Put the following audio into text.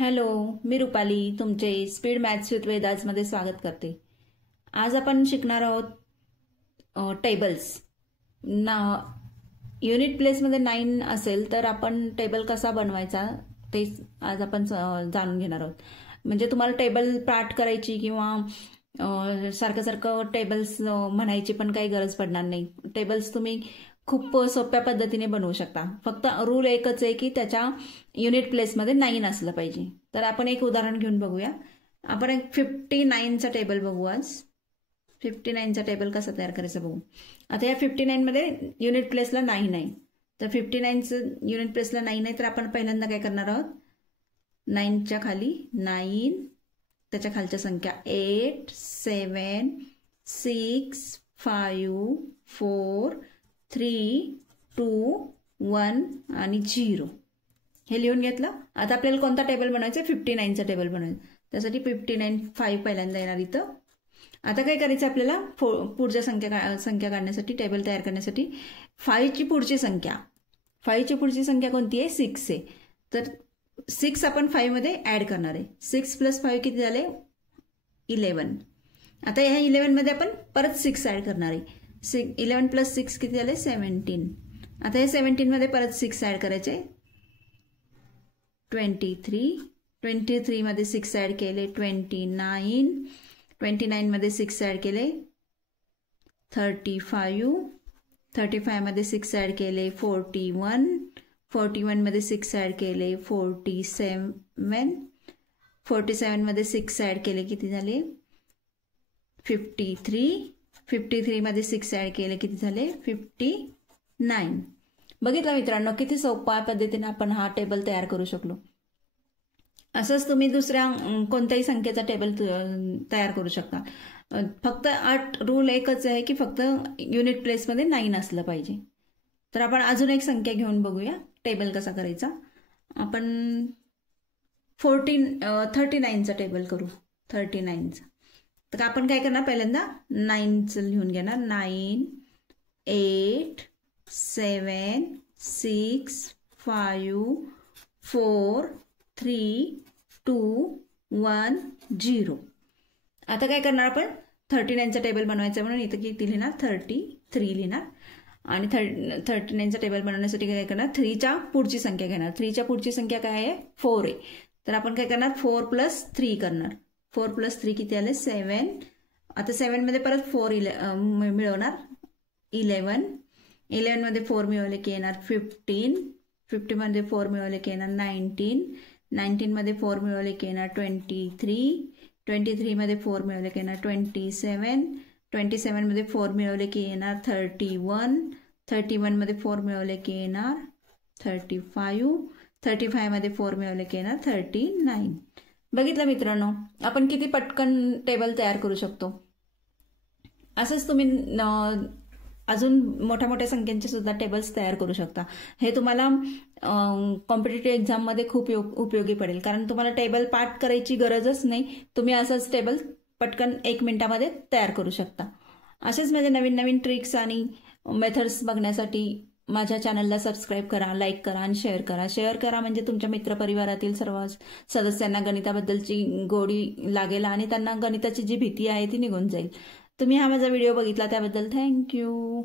Hello, मी रुपाली तुमचे speed maths with Vedas मध्ये स्वागत करते। आज आपण शिकणार आहोत टेबल्स ना। युनिट प्लेसमध्ये 9 असेल तर आपण टेबल कसा बनवायचा ते आज आपण जाणून घेणार आहोत। म्हणजे तुम्हाला टेबल पाठ करायची किंवा सारखं सारखं टेबल्स म्हणायची पण काही गरज पडणार नाही। टेबल्स तुम्ही खूप सोप्या पद्धतीने बनवू शकता। फक्त रूल एकच आहे की त्याच्या युनिट प्लेसमध्ये 9 असलं पाहिजे। तर आपण एक उदाहरण घेऊन बघूया। आपण एक 59चा टेबल बघू आज। 59चा टेबल कसा तयार करायचा बघू। आता या 59 मध्ये युनिट प्लेसला 9 आहे, तर 59चं युनिट प्लेसला 9 आहे, तर आपण पहिल्यांदा काय करणार आहोत, 9च्या खाली 9, त्याच्या खालच्या संख्या 8 7 6 5 4 3 2 1 आणि 0 हे लिहून घेतलं। आता आपल्याला कोणता टेबल बनवायचा, 59चा टेबल बनवायचा। त्यासाठी 59 5 पहिल्यांदा येणार इथं। आता काय करायचं आपल्याला, पुढच्या संख्या काढण्यासाठी, टेबल तयार करण्यासाठी 5 ची पुढची संख्या कोणती आहे, 6 आहे। तर 6 आपण 5 मध्ये ऍड करणार आहे। 6 + 5 किती झाले, 11। आता ह्या 11 मध्ये आपण परत 6 ऍड करणार आहे। 11 + 6 किती झाले, 17। आता हे 17 मध्ये परत 6 ऍड करायचे, 23। 23 मध्ये 6 ऍड केले, 29। 29 मध्ये 6 ऍड केले, 35। 35 मध्ये 6 ऍड केले, 41। 41 मध्ये 6 ऍड केले, 47। 47 मध्ये 6 ऍड केले, किती झाले, 53। 53 मध्ये 6 ऍड केले, किती झाले, 59। बघितलं मित्रांनो, किती सोप्या पद्धतीने आपण हा टेबल तयार करू शकलो। असंच तुम्ही दुसऱ्या कोणत्याही संख्येचा टेबल तयार करू शकता। फक्त रूल एकच आहे की फक्त युनिट प्लेसमध्ये 9 असलं पाहिजे। तर आपण अजून एक संख्या घेऊन बघूया टेबल कसा करायचा। आपण 39चा टेबल करू, 39चा। तर आपण काय करणार, पहिल्यांदा 9चं लिहून घेणार, 9 8 7 6 5 4 3 2 1 0। आता काय करणार, आपण 39चा टेबल बनवायचा म्हणून इथं किती लिहिणार, 33 लिहिणार। आणि 39चा टेबल बनवण्यासाठी काय करणार, 3च्या पुढची संख्या घेणार। 3च्या पुढची संख्या काय आहे, 4 आहे। तर आपण काय करणार, 4 + 3 करणार। 4 + 3 किती आले, 7। आता 7 मध्ये परत 4 मिळवणार, 11। 11 मध्ये 4 मिळवले की येणार 15। 15 मध्ये 4 मिळवले की येणार 19। 19 मध्ये 4 मिळवले की येणार 23। 23 मध्ये 4 मिळवले की येणार 27। 27 मध्ये 4 मिळवले की येणार 31। 31 मध्ये 4 मिळवले की येणार 35। 35 मध्ये 4 मिळवले की येणार 39। बघितलं मित्रांनो, आपण किती पटकन टेबल तयार करू शकतो। असंच तुम्ही अजून मोठ्या मोठ्या संख्यांचे सुद्धा टेबल्स तयार करू शकता। हे तुम्हाला कॉम्पिटिटिव्ह एक्झाममध्ये खूप उपयोगी पडेल, कारण तुम्हाला टेबल पाठ करायची गरजच नाही। तुम्ही असंच टेबल पटकन 1 मिनिटामध्ये तयार करू शकता। असेच माझे नवीन नवीन ट्रिक्स आणि मेथड्स बघण्यासाठी माझ्या चॅनलला सबस्क्राईब करा, लाईक करा आणि शेअर करा। शेअर करा म्हणजे तुमच्या मित्रपरिवारातील सर्व सदस्यांना गणिताबद्दलची गोडी लागेल आणि त्यांना गणिताची जी भीती आहे ती निघून जाईल। तुम्ही हा माझा व्हिडिओ बघितला त्याबद्दल थँक्यू।